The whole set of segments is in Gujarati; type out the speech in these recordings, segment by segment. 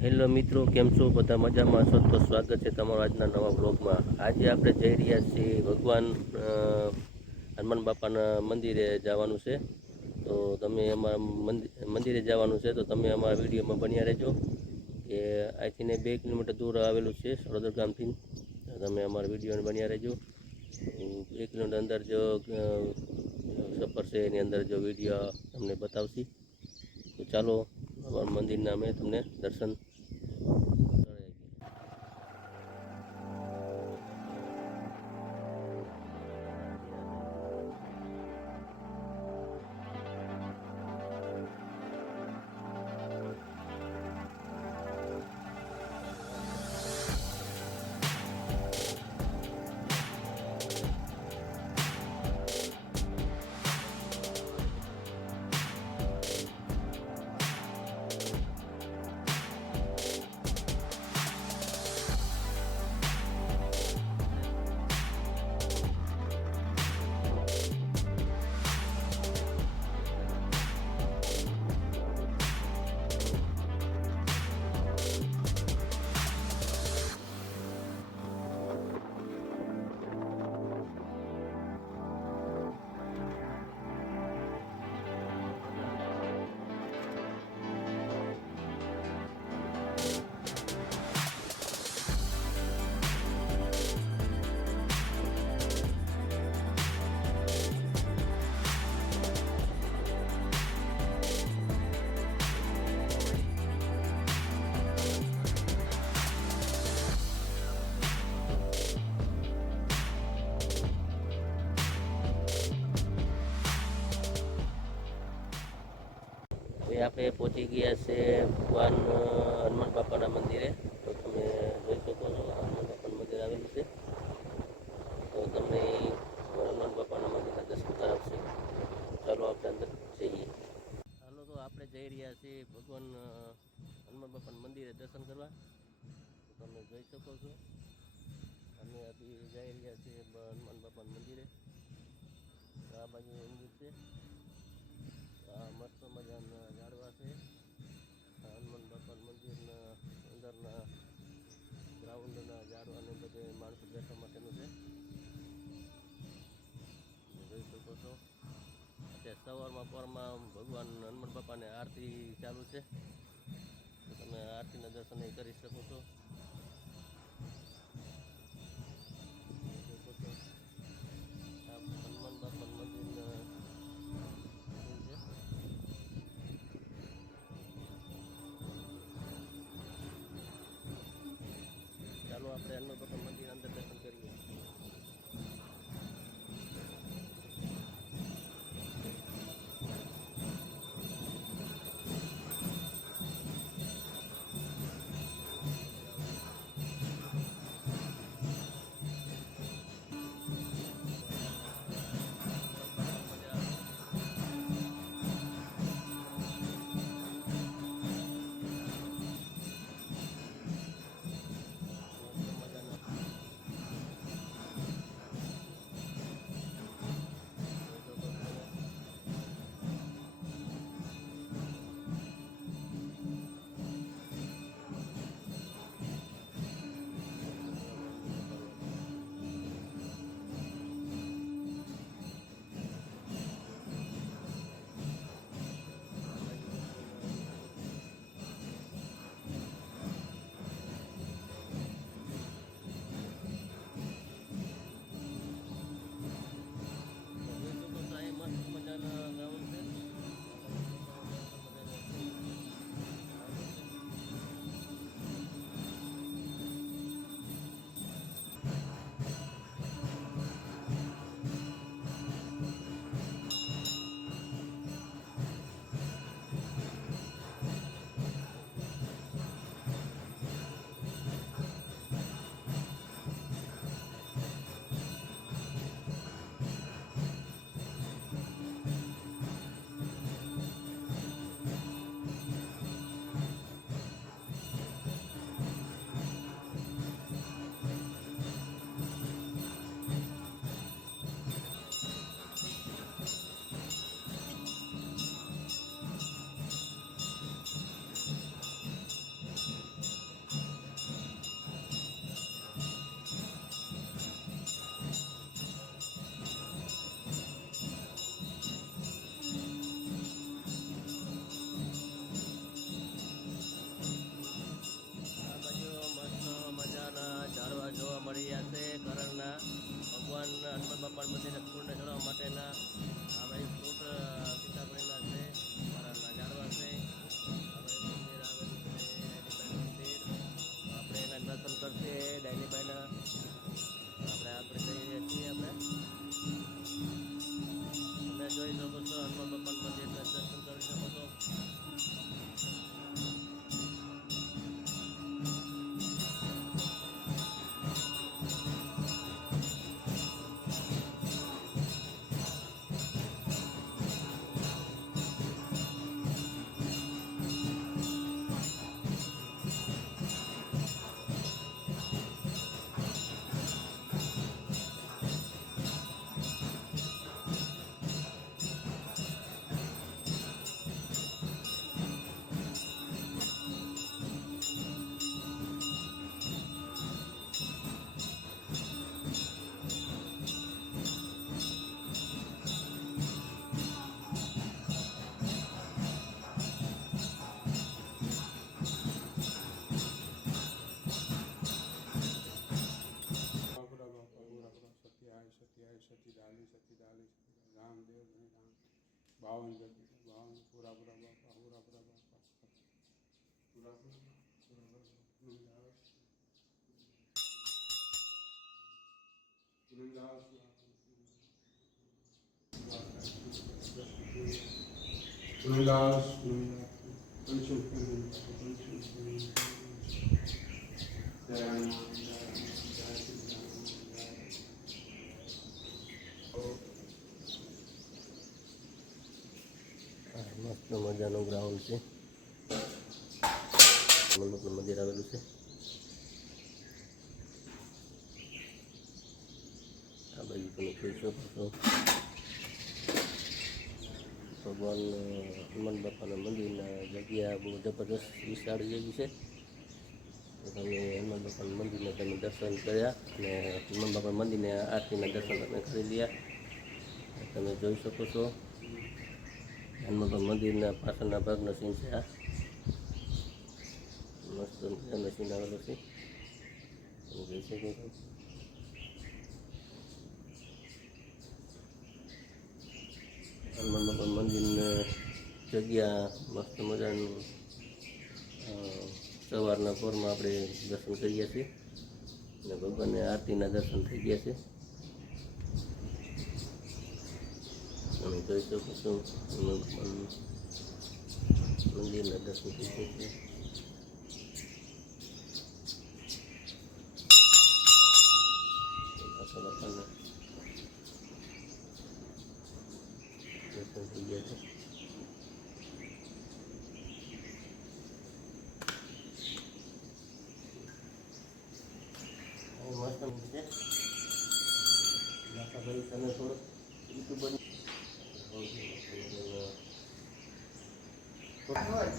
હેલો મિત્રો, કેમ છો? બધા મજામાં છો? તો સ્વાગત છે તમારું આજના નવા બ્લોગમાં. આજે આપણે જઈ રહ્યા છીએ ભગવાન હનુમાન બાપાના મંદિરે જવાનું છે. તો તમે અમારા મંદિરે જવાનું છે તો તમે અમારા વિડીયોમાં બન્યા રહેજો. કે અહીંથી 2 કિલોમીટર દૂર આવેલું છે સરોદર ગામથી. તમે અમારા વિડીયોને બન્યા રહેજો. 1 કિલોમીટર અંદર જો સફર છે એની અંદર જો વિડીયો તમને બતાવશી. તો ચાલો અમારા મંદિરના અમે તમને દર્શન કરાવીએ. હવે આપણે પહોંચી ગયા છે ભગવાન હનુમાન બાપાના મંદિરે. તો તમે જોઈ શકો છો હનુમાન બાપાનું મંદિર આવેલું છે. તો તમને હનુમાન બાપાના મંદિરના દર્શન કરાવશે. ચાલો આપણે અંદર જઈએ. હાલો, તો આપણે જઈ રહ્યા છીએ ભગવાન હનુમાન બાપાના મંદિરે દર્શન કરવા. તો તમે જોઈ શકો છો અમે અભી જઈ રહ્યા છીએ હનુમાન બાપાના મંદિરે. આ બાજુ મંદિર છે. આ મસ્ત મજાના ઝાડવા છે. હનુમાન બાપાના મંદિરના અંદરના ગ્રાઉન્ડના ઝાડવાને બધે માણસો બેઠવા માટેનું છે. જોઈ શકો છો અત્યારે સવારમાં પરમાં ભગવાન હનુમાન બાપાને આરતી ચાલુ છે. તો તમે આરતીના દર્શન કરી શકો છો. આ હનુમાન બાપાના મંદિરના છે. ચાલો આપણે હનુમાન બાપા મંદિર અંદર દર્શન કરીએ. ભગવાન હનુમાન બાપા મંદિરે ફૂલને ચડાવવા માટેના આ ભાઈ ફ્રૂટ સીતાફળીના છે, મારાના ઝાડવા છે. આ ભાઈ મંદિર આવેલું છે ડાયનીબાઈ મંદિર. આપણે એના દર્શન કરશે ડાયનીબાઈના. આપણે આગળ જઈએ છીએ. તમે જોઈ શકો છો હનુમાન બાપા મંદિરના દર્શન કરી શકો છો. बावन बावन पूरा पूरा बापा पूरा पूरा बापा पूरा મસ્ત મજાનું ગ્રાઉન્ડ છે. હનુમાનનું મંદિર આવેલું છે. આ બાજુ તમે જોઈ શકો છો ભગવાન હનુમાન બાપાના મંદિરના જગ્યા બહુ જબરદસ્ત વિશાળ જેવી છે. તમે હનુમાન બાપાના મંદિરના તમે દર્શન કર્યા અને હનુમાન બાપા મંદિરને આરતીના દર્શન તમે કરી લીધા. તમે જોઈ શકો છો હનુમાન બાપા મંદિરના પાછળના ભાગનો સીન છે. આ મસ્ત મજાનો સીન આવેલો છે. તમે જોઈ શકો છો. હનુમાન બાપા મંદિરની જગ્યા મસ્ત મજાનું સવારના પોરમાં આપણે દર્શન કરીએ છીએ અને ભગવાનને આરતીના દર્શન થઈ ગયા છે. તમે જોઈ શકો છો મંદિરના દર્શન થઈ ગયા છે. બાપાના દર્શન થઈ ગયા છે. મસ્ત છે. ભાઈ તમે થોડું યુટ્યુબર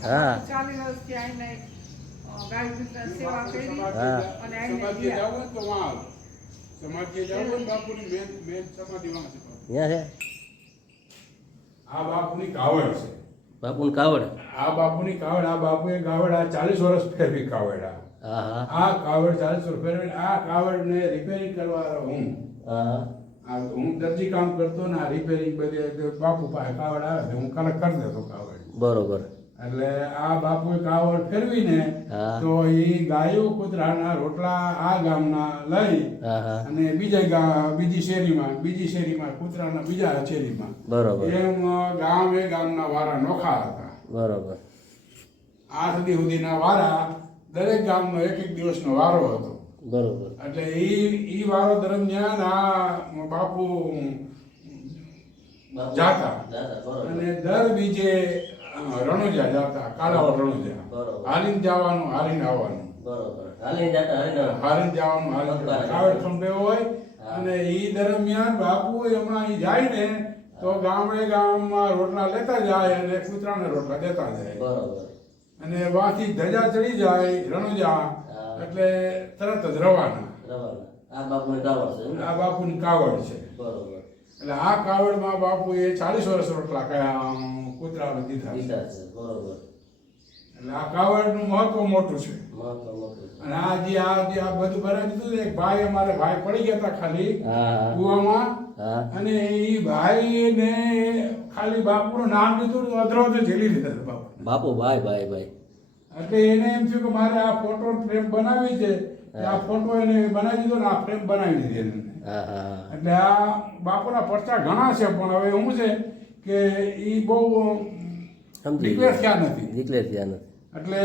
હા 40 વર્ષથી આઈને ગાય ભૂતના સેવા કરી હા અને આઈને સમાધિ જાવ તો વાવ સમાધિ જાવ ને બાપુની મેન સમાધિ વાં છે. ત્યાં છે આ બાપુની કાવડ છે. બાપુની કાવડ. આ બાપુની કાવડ આ બાપુએ કાવડ આ 40 વર્ષ ફેરવી કાવડ હા હા આ કાવડ 40 વર્ષ ફેરવી આ કાવડને રિપેરિંગ કરવા હું હા હું દરજી કામ કરતો ને આ રિપેરિંગ બધે બાપુ પાસે કાવડ આવે તો હું કનેક્ટ કરી દેતો કાવડ. બરોબર. એટલે આ બાપુએ કાવડ ફેરવીને હા. તો એ ગાયો કૂતરાના રોટલા આ ગામના લઈ હા હા અને બીજી શેરીમાં કૂતરાના બીજા શેરીમાં બરોબર એમ ગામના વારા નોખા હતા. બરોબર. 8 દી સુધીના વારા દરેક ગામનો એક દિવસનો વારો હતો. બરોબર. એટલે ઈ વારો દરમિયાન આ બાપુ જાતા અને દર બીજે રણોજા જાતા કાલાવડ રણોજા. બરોબર. હાલીને જવાનું હાલીને આવવાનું. બરોબર. હાલીને જતા હાલીને જવાનું હાલીને કાવડ સંભેવો હોય અને ઈ દરમિયાન બાપુ હમણાં ઈ જાય ને તો ગામમાં રોટલા લેતા જાય અને કૂતરાને રોટલા દેતા જાય. બરોબર. અને વાંથી ધજા ચડી જાય રણોજા એટલે તરત જ રવાના. આ બાપુની કાવડ છે. આ બાપુની કાવડ છે. બરોબર. એટલે આ કાવડમાં બાપુએ 40 વર્ષ રોટલા કયા કૂતરાને દીધા છે. બરોબર. એટલે આ કાવડનું મહત્વ મોટું છે. મહત્વ મોટું છે. અને આ બધું બનાવી દીધું ને, એક ભાઈ અમારે ભાઈ પડી ગયા હતા ખાલી હા કુવામાં, હા અને એ ભાઈને ખાલી બાપુનું નામ લીધું ને અધરોધે ઝીલી લીધા હતા બાપુ. બાપુ ભાઈ ભાઈ ભાઈ એટલે એને એમ થયું કે મારે આ ફોટો ફ્રેમ બનાવી છે, આ ફોટો એને બનાવી દીધો ને આ ફ્રેમ બનાવી દીધી એને. હા હા એટલે આ બાપુના પરચા ઘણા છે, પણ હવે શું છે કે એ બહુ સમજી ડિક્લેર થયા નથી. ડિક્લેર થયા નથી. એટલે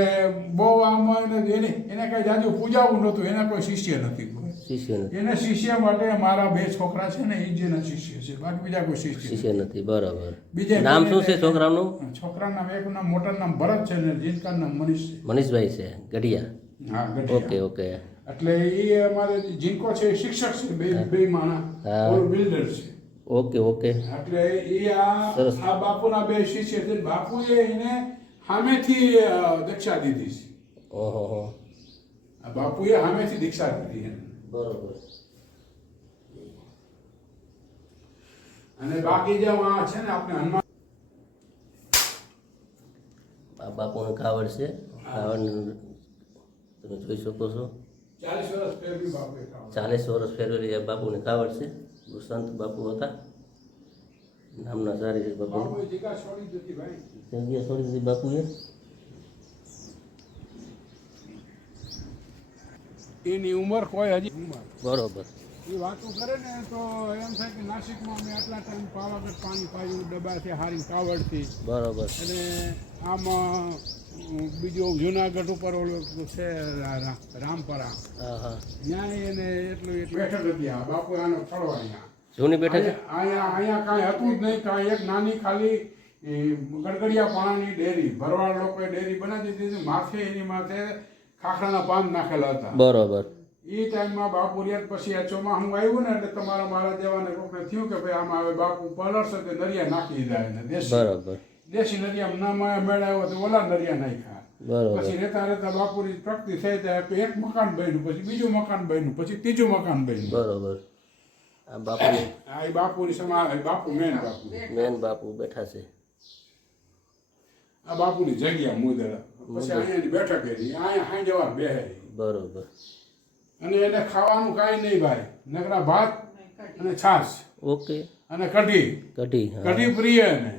બહુ આમાં એને કઈ જાજુ પૂજાવું નહોતું, એના કોઈ શિષ્ય નથી. શિષ્ય નથી. એના શિષ્ય માટે મારા બે છોકરા છે ને, એ જ એના શિષ્ય છે, બાકી બીજા કોઈ શિષ્ય શિષ્ય નથી. બરાબર. બીજા નામ શું છે છોકરાનું? છોકરાનું નામ એકનું નામ મોટાનું નામ ભરત છે ને જીનકાનું નામ મનીષ છે. મનીષભાઈ છે ગઢિયા. હા, ગઢિયા. Okay okay. એટલે એ અમારે જીનકો છે એ શિક્ષક છે, બે માણા, હા. ઓલો બિલ્ડર છે. Okay okay. એટલે એ સરસ. આ બાપુના બે શિષ્ય છે. બાપુએ એને સામેથી દીક્ષા દીધી છે. ઓહો. આ બાપુએ સામેથી દીક્ષા દીધી એને. બરોબર. અને બાકી જે આ છે ને આપણે હનુમાન આ બાપુને કાવડ છે. કાવડ તમે જોઈ શકો છો. 40 વર્ષ પહેલી બાપુએ કાવડ. 40 વર્ષ ફેરવેલી આ બાપુને કાવડ છે. બહુ સંત બાપુ હતા. નામના સારી છે બાપુ. બાપુએ જગ્યા છોડી દીધી ભાઈ. જગ્યા છોડી દીધી બાપુએ. એની ઉંમર કોઈ હજી બરોબર. એ વાતો કરે ને તો એમ થાય કે નાસિકમાં મેં આટલા ટાઈમ પાવાગઢ પાણી પાયું ડબ્બાથી હારી કાવડથી. બરોબર. અને આમાં બીજું જુનાગઢ ઉપર ઓલું છે રામપરા, હા હા. ત્યાં એને એટલું બેઠક હતી. આ બાપુ આનો ફળો અહીંયા જૂની બેઠક. અહીંયા કાંઈ હતું જ નહીં, કાંઈ એક નાની ખાલી ગડગડિયા પાણાની ડેરી, ભરવાડ લોકોએ ડેરી બનાવી દીધી. માથે એની માથે ખાખરાના પાન નાખેલા હતા. બરોબર. એ ટાઈમમાં બાપુ રહ્યા પછી આ ચોમાસું આવ્યું ને એટલે તમારા મારા જેવાને કોકને થયું કે ભાઈ આમાં હવે બાપુ પલળશે તે નરિયા નાખી દીધા એને. બરોબર. દેશી નરિયા ના મેળવ્યો તો ઓલા નરિયા નાખ્યા. બરોબર. પછી રહેતા રહેતા બાપુની પ્રગતિ થઈ ત્યાં એક મકાન બન્યું, પછી બીજું મકાન બન્યું, પછી ત્રીજું મકાન બન્યું. બરોબર. આ બાપુ. આ એ બાપુની સમાજ, બાપુ મેન બાપુ. મેન બાપુ બેઠા છે. આ બાપુની જગ્યા મુદરા. પછી અહીંયાની બેઠક હતી, અહીંયા હાઈ જવા બેહે. બરોબર. અને એને ખાવાનું કાંઈ નહીં ભાઈ, નકરા ભાત અને છાશ ઓકે. અને કઢી. કઢી. હા. કઢી પ્રિય ને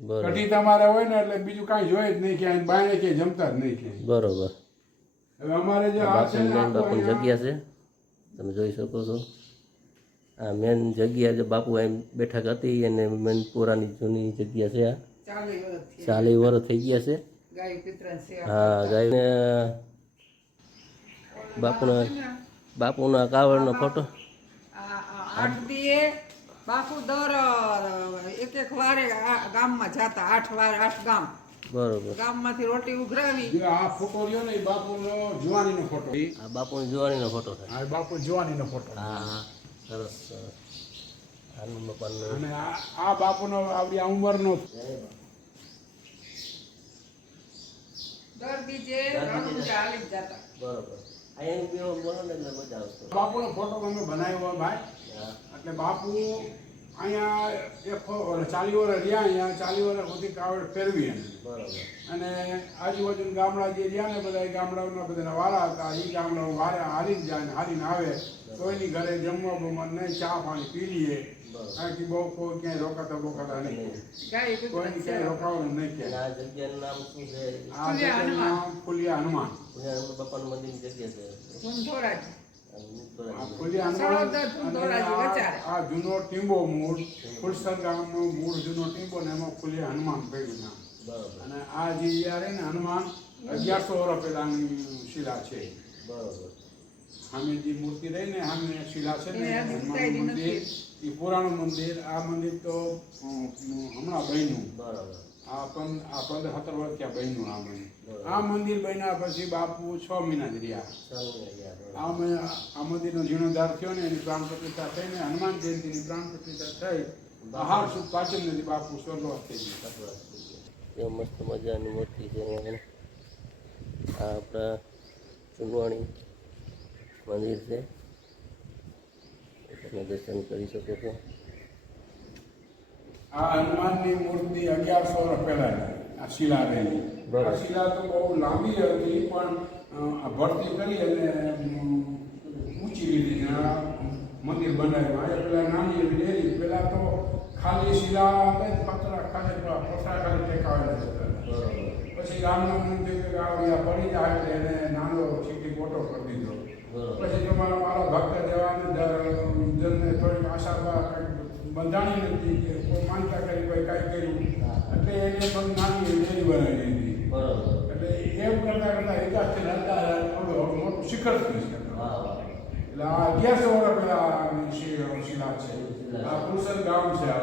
બરોબર. કઢી તમારે હોય ને એટલે બીજું કાંઈ જોઈએ જ નહીં, ક્યાંય બાયણે ક્યાંય જમતા જ નહીં ક્યાંય. બરોબર. હવે અમારે જે આ છે બાપુની ને મેન આખું બાપુની અહીંયા જગ્યા છે. તમે જોઈ શકો છો. આ મેન જગ્યા જે બાપુ એમ બેઠક હતી અને મેન પુરાની જૂની જગ્યા છે. આ 40 વર્ષ થઈ ગયા છે. ગાય પિતરાની સેવા. હા ગાયને બાપુના કાવડનો ફોટો. આઠ દીએ બાપુ દર એક વારે ગામમાં જાતા. 8 વાર 8 ગામ. બરોબર. ગામમાંથી રોટી ઉઘરાવી. જે આ ફોટો રહ્યો ને એ બાપુનો જુવાનીનો ફોટો. આ બાપુની જુવાનીનો ફોટો છે. આ બાપુ જુવાનીનો ફોટો. હા હા. સરસ સરસ. આનું બાપાનો. અને આ બાપુનો આવડી આ ઉંમરનો દર દીજે રણુજા હાલી જતા. બરોબર. અહીંયા બેવો બોલો ને એટલે મજા આવશે. બાપુનો ફોટો અમે બનાવ્યો ભાઈ. હા. એટલે બાપુ અહીંયા 40 વર્ષ રહ્યા, અહીંયા 40 વર્ષ સુધી કાવડ ફેરવી એને. બરોબર. અને આજુબાજુ ગામડા જે રહ્યા ને બધા, એ ગામડાઓના બધાના વારા હતા. એ ગામડાઓ વારે હારીને જાય ને હારીને આવે. કોઈની ઘરે જમવા બમવા નહીં, ચા પાણી પી લઈએ. કારણ કે બહુ કોઈ ક્યાંય રોકાતા નહીં. ગાય કોઈની પિતરાની ક્યાંય સેવા. રોકાવાનું નહીં અને ક્યાંય. આ જગ્યાનું નામ શું છે? આ જગ્યાનું નામ ફુલિયા હનુમાન. અહીંયા બાપાનું મંદિરની જગ્યા છે. ધૂમધોરાજી. આ ફુલિયા હનુમાન. સળોદર ધૂમધોરાજી અને વચારે. આ જૂનો ટીંબો મૂળ, ફુલસર ગામનો મૂળ જૂનો ટીંબો ને એમાં ફુલિયા હનુમાન પડ્યું નામ. બરોબર. અને આ જે યારે ને હનુમાન 1100 વર્ષ પહેલાની શિલા છે. બરોબર. સામે જે મૂર્તિ રહી ને સામે શિલા છે ને એને હજી હનુમાનનું ઉતારી મંદિર, નથી. એ પુરાણું મંદિર. આ મંદિર તો હમણાં બન્યું. બરોબર. આ 15-17 વર્ષ ત્યાં બન્યું આ મંદિર. બરાબર. આ મંદિર બન્યા પછી બાપુ 6 મહિના જ રહ્યા. ચાલો ને ગયા. આ મંદિરનો જીર્ણોદ્ધાર થયો ને એની પ્રાણ પ્રતિષ્ઠા થઈને હનુમાન જયંતિની પ્રાણ પ્રતિષ્ઠા થઈ. આહાર સુખ પાચન નથી, બાપુ સ્વર્ગવાસ થઈ ગયા. એ મસ્ત મજાની મૂર્તિ છે અહીંયા. આ આપણા ચુનવાણી મંદિર છે. તમે દર્શન કરી શકો છો. આ હનુમાનની મૂર્તિ 1100 વર્ષ પહેલાની. આ શિલા રહેલી. બરાબર. આ શિલા તો બહુ લાંબી હતી પણ આ ભરતી કરી અને ઊંચી લીધી અને આ મંદિર બનાવ્યું. અહીંયા પેલા નાની એવી ડેરી, પેલા તો ખાલી શિલા હતા, પથરા ખાલી ટેકાવેલા હતા. પછી ગામના મંદિર પડી જાય એટલે એને નાનો છીટી મોટો કરી દીધો. પછી તમારા મારા ભક્ત દેવાને થોડીક આશા બંધાણી નથી કે કોઈ માનતા કરી કોઈ કાંઈ કર્યું એટલે એને થોડી નાની ડેરી બનાવી દીધી. એટલે એમ કરતા કરતા એકાથી હતા થોડું મોટું શિખર થઈ છે. એટલે આ 1100 વર્ષ પહેલા શિલા છે. આ ફુલસર ગામ છે. આ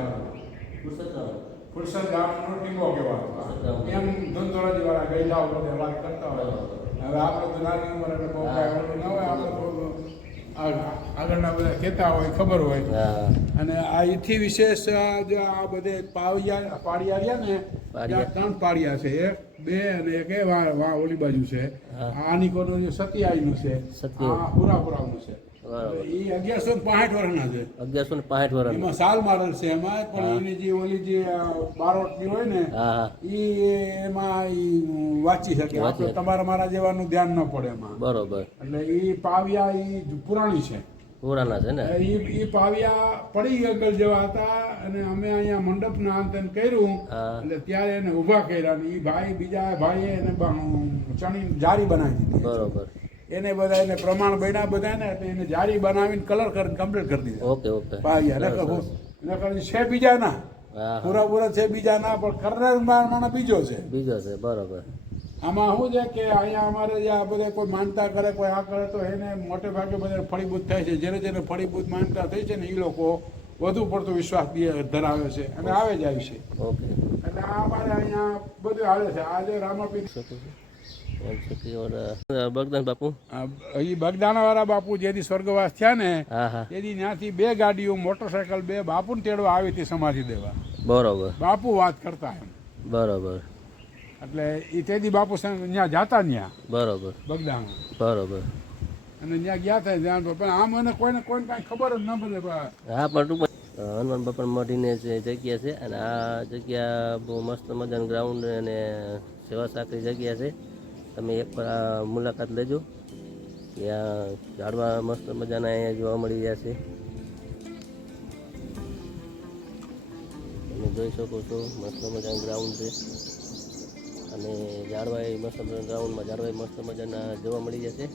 ફુલસર ગામનો ટીંગો કહેવાતો. એમ ધનધોરાજી વાળા ગઈડાઓ બધા વાત કરતા હોય. હવે આપણે તો નાની ઉંમર એટલે બહુ કાંઈ ઓલું ન હોય. આપણે થોડું આગળના બધા કહેતા હોય ખબર હોય. અને આ એથી વિશેષ જો આ બધે પાડિયા રહ્યા ને ત્યાં 3 પાડિયા છે. એક 2 અને એક એ વાહ ઓલી બાજુ છે. આની કોનું જે સતિયાઈનું છે, આ પુરાપુરાનું છે. એ 1165 વર્ષના છે. 1165 વર્ષ એમાં સાલ મારેલ છે એમાં, પણ એની જે ઓલી જે બારોટની હોય ને એમાં વાંચી શકે. આપણે તમારા મારા જેવાનું ધ્યાન ન પડે એમાં. બરોબર. એટલે એ પાવિયા એ પુરાણી છે. પુરાણા છે ને. એ પાવિયા પડી આગળ જેવા હતા અને અમે અહીંયા મંડપના અંતે કર્યું એટલે ત્યારે એને ઊભા કર્યા અને એ ભાઈ બીજા ભાઈએ એને ચણી જારી બનાવી દીધી. બરોબર. એને બધા એને પ્રમાણ બન્યા બધા ને એટલે એને જારી બનાવીને કલર કરીને કમ્પ્લીટ કરી દીધા. Okay okay. પાવિયા નકર છે બીજા ના, પૂરા છે બીજા ના, પણ કરનાર બીજો છે. બીજો છે. બરોબર. આમાં શું છે કે અહીંયા અમારે જે આ બધા કોઈ માનતા કરે કોઈ આ કરે તો એને મોટે ભાગે બધા ફળીભૂત થાય છે. જેને ફળીભૂત માનતા થઈ છે ને એ લોકો વધુ પડતો વિશ્વાસ ધરાવે છે અને આવે જાય છે. ઓકે. એટલે આ અમારે અહીંયા બધું હાલે છે. આજે રામાપીર બગદાન બાપુ, એ બગદાના વાળા બાપુ જેથી સ્વર્ગવાસ થયા ને તેથી ત્યાંથી 2 ગાડીઓ મોટરસાયકલ 2 બાપુને તેડવા આવી હતી સમાધિ દેવા. બરોબર. બાપુ વાત કરતા એમ. બરોબર. એટલે એ તેથી બાપુ ત્યાં જાતા ત્યાં. બરોબર. બગદાણા. બરોબર. અને ત્યાં ગયા હતા ધ્યાન પર, પણ આમ મને કોઈને કાંઈ ખબર જ ન પડે. હા, પણ હનુમાન બાપા મળીને જે જગ્યા છે અને આ જગ્યા બહુ મસ્ત મજાનું ગ્રાઉન્ડ અને સેવા સાકરી જગ્યા છે. તમે એક વાર મુલાકાત લેજો. ત્યાં ઝાડવા મસ્ત મજાના અહીંયા જોવા મળી રહ્યા છે. તમે જોઈ શકો છો મસ્ત મજાનું ગ્રાઉન્ડ છે અને ઝાડવા એ મસ્ત મજાના ગ્રાઉન્ડમાં ઝાડવા મસ્ત મજાના જોવા મળી જશે.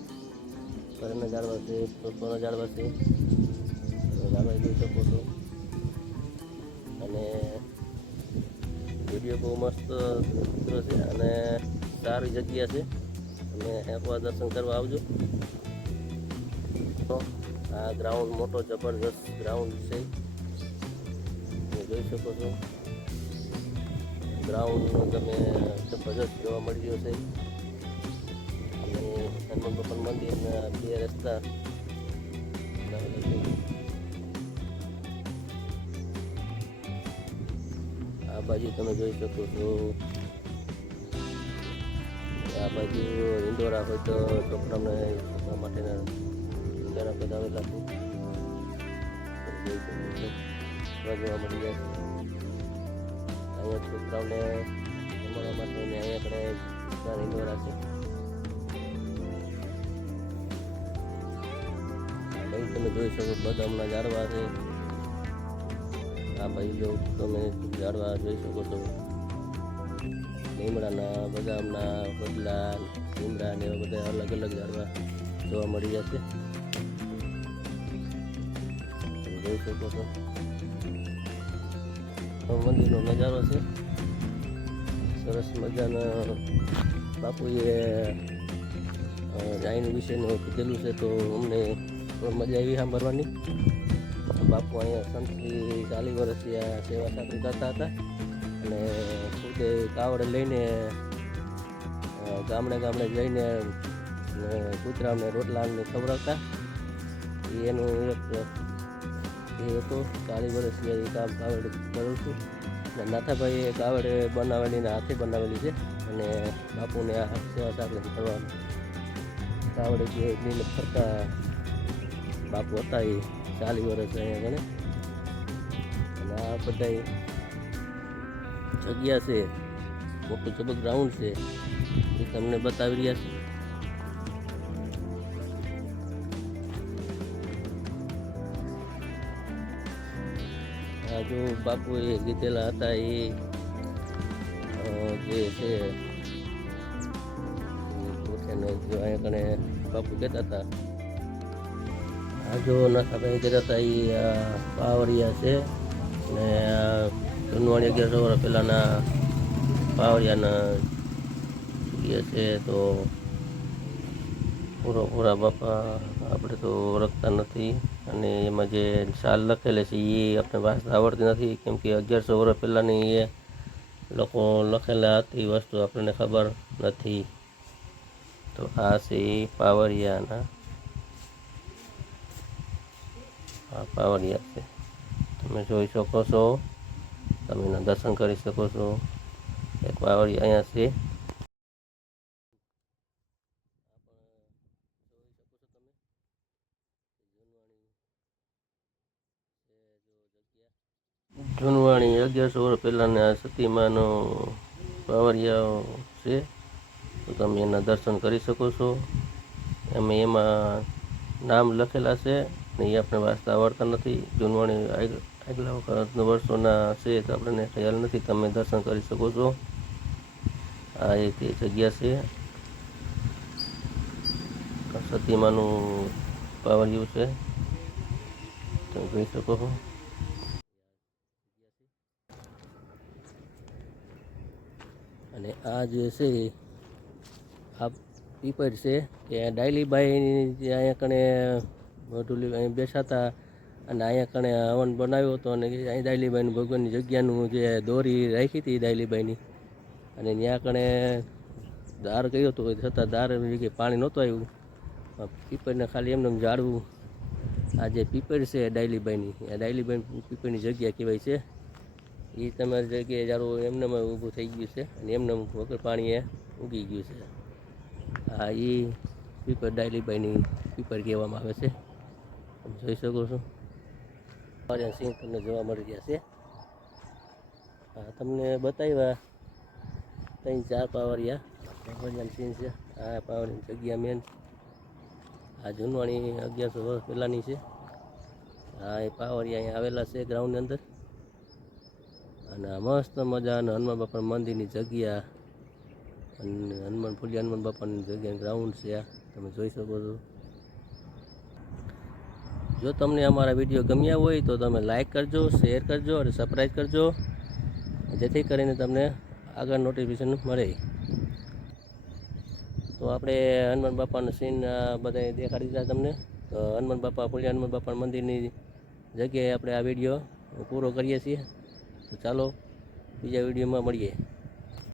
કરના ઝાડવા છે, પુષ્પના ઝાડવા છે, ઝાડવા જોઈ શકો છો. અને વિડીયો બહુ મસ્ત છે અને સારી જગ્યા છે. અને એકવાર દર્શન કરવા આવજો. આ ગ્રાઉન્ડ મોટો જબરદસ્ત ગ્રાઉન્ડ છે. તમે જોઈ શકો છો ગ્રાઉન્ડ તમે જબરદસ્ત જોવા મળી રહ્યો છે. અને હનુમાન બાપા મંદિરના 2 રસ્તા આ બાજુ તમે જોઈ શકો છો. આ બાજુ ઇન્ડોરા હોય તો છોકરાઓને છોકરા માટેના ઇન્ડોરા બનાવેલા છે. જોવા મળી જાય. અહીંયા છોકરાઓને રમવા માટે અહીંયા આપણે ઇન્ડોરા છે. ભાઈ તમે જોઈ શકો બદામના ઝાડવા છે. આ ભાઈ જો તમે ઝાડવા જોઈ શકો છો. લીમડાના, બદામના, બદલા, લીમડા ને એવા બધા અલગ અલગ ઝાડવા જોવા મળી જશે. જોઈ શકો છો મંદિરનો નજારો છે. સરસ મજાના બાપુએ જાઈન વિશેનું કીધેલું છે તો અમને મજા આવી સાંભળવાની. બાપુ અહીંયા સંતથી 40 વર્ષથી આ સેવા સાકરી કરતા હતા અને પોતે કાવડ લઈને ગામડે ગામડે જઈને કૂતરાને રોટલાને ખવડાવતા. એનું એક એ હતો 40 વર્ષથી એ કામ કાવડ કરું છું. અને નાથાભાઈએ કાવડ બનાવેલી હાથે બનાવેલી છે અને બાપુને આ સેવા સાકરી કરવાનું કાવડ જે લઈને ફરતા બાપુ હતા એ 40 વર્ષ અહીંયા ગણે. અને આ બધા જગ્યા છે મોટું જબરદસ્ત ગ્રાઉન્ડ છે એ તમને બતાવી રહ્યા છે. આ જો બાપુએ કીધેલા હતા એ જે છે જો અહીંયા કણે બાપુ કહેતા હતા. આ જો નશાભાઈ કહેતા હતા એ પાવરિયા છે ને જૂનવાણી 1100 વર્ષ પહેલાંના પાવરિયાના એ છે. તો પૂરા બાપા આપણે તો ઓળખતા નથી અને એમાં જે સાલ લખેલી છે એ આપણે ભાષા આવડતી નથી, કેમ કે 1100 વર્ષ પહેલાંની એ લોકો લખેલા હતી વસ્તુ આપણને ખબર નથી. તો આ છે પાવરિયાના પાવરિયા છે, તમે જોઈ શકો છો, તમે એના દર્શન કરી શકો છો. એક પાવરિયા અહીંયા છે. જૂનવાણી 1100 વર્ષ પહેલાંના સતીમાનો પાવરિયા છે. તો તમે એના દર્શન કરી શકો છો. એમાં નામ લખેલા છે ને એ આપણે વાંચતા આવડતા નથી. જૂનવાણી આગલા વખત વર્ષોના છે તો આપણને ખ્યાલ નથી. તમે દર્શન કરી શકો છો. આ એક જગ્યા છે, સતીમાનું પાવરિયું છે, તમે જોઈ શકો છો. અને આ જે છે આ પીપર છે કે ડાયલીબાઈ અહીંયા કણે મોઢુલી અહીં બેસાતા અને અહીંયા કણે હવન બનાવ્યો હતો અને અહીં ડાયલીબાઈનું ભગવાનની જગ્યાનું જે દોરી રાખી હતી ડાયલીબાઈની, અને ત્યાં કણે દાર ગયો હતો છતાં દાર જગ્યાએ પાણી નહોતું આવ્યું. પીપળને ખાલી એમને જાળવું. આ જે પીપર છે ડાયલીબાઈની, આ ડાયલીબાઈ પીપળની જગ્યા કહેવાય છે. એ તમારી જગ્યાએ જારું એમને ઊભું થઈ ગયું છે અને એમને વગર પાણીએ ઉગી ગયું છે. હા, એ પીપર ડાયલીબાઈની પીપર કહેવામાં આવે છે, તમે જોઈ શકો છો. પાવરિયા સિંહ તમને જોવા મળી રહ્યા છે. હા, તમને બતાવ્યા 3-4 પાવરિયા સિંહ છે. આ પાવરિયાની જગ્યા મેન આ જૂનવાણી 1100 વર્ષ પહેલાંની છે. હા, એ પાવરિયા અહીંયા આવેલા છે ગ્રાઉન્ડની અંદર. અને આ મસ્ત મજાના હનુમાન બાપા મંદિરની જગ્યા અને હનુમાન બાપાની જગ્યા ગ્રાઉન્ડ છે. આ તમે જોઈ શકો છો. જો તમને અમારા વિડીયો ગમ્યા હોય તો તમે લાઈક કરજો, શેર કરજો અને સબસ્ક્રાઈબ કરજો, જેથી કરીને તમને આગળ નોટિફિકેશન મળે. તો આપણે હનુમાન બાપાના સીન બધા દેખાડી દીધા તમને. તો હનુમાન બાપા મંદિરની જગ્યાએ આપણે આ વિડીયો પૂરો કરીએ છીએ. તો ચાલો બીજા વિડીયોમાં મળીએ.